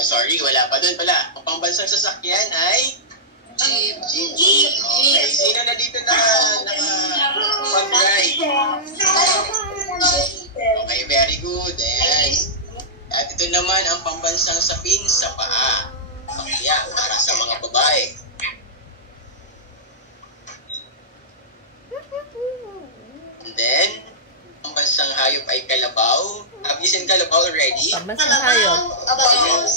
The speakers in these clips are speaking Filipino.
Sorry, wala pa doon pala. Ang pambansang sasakyan ay Jeep. Okay, sino na dito naka-ride? Okay, very good. Ayan. At ito naman ang pambansang sapin sa paa. Pakya, para sa mga babae. And then, pambansang hayop ay kalabaw. Have you seen kalabaw already? Pambansang hayop.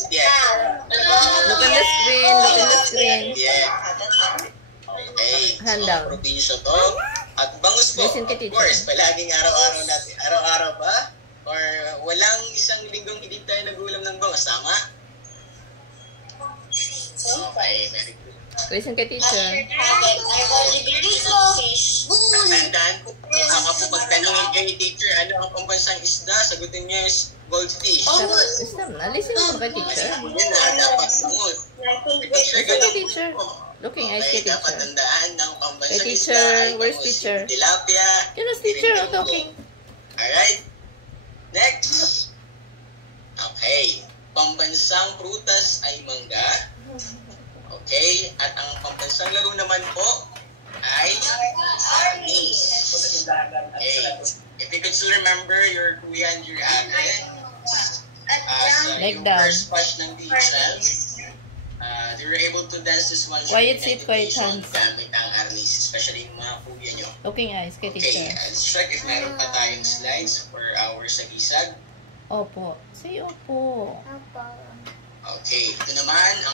Yeah. Look in the screen. Look in the screen. Yeah. Okay. Handout. So, probinsya to. At bangus po, Listen to of teacher. course, palaging araw-araw natin. Araw-araw ba? Or walang isang linggong hindi tayo nagulam ng bangus, tama? Okay, very good. Listen kay teacher. Tandaan po, baka po pagtanongin kayo ni teacher, ano ang pambansang isda? Sagutin niyo is goldfish. Listen na. Listen mo kay teacher. Kasi po yan na, dapat sunod. Listen kay teacher. Looking eyes kay Okay, dapat teacher. tandaan ng pambansang Hey, isda. teacher. ay Where's bangus, teacher? Tilapia. Yun ang teacher Tirintinggo. talking. Alright. Next. Okay. Pambansang prutas ay mangga. Okay. At ang pambansang laro naman po ay arnis. Okay. If you could still remember your kuya and your ate as Leg yung down. first batch ng teacher, they were able to dance this one Quiet seat, quiet hands. gamit ang arnis, especially yung mga kuya nyo. Looking eyes kay Okay, teacher. let's check if meron pa tayong slides for our sagisag. Opo. Say opo. Okay, ito naman ang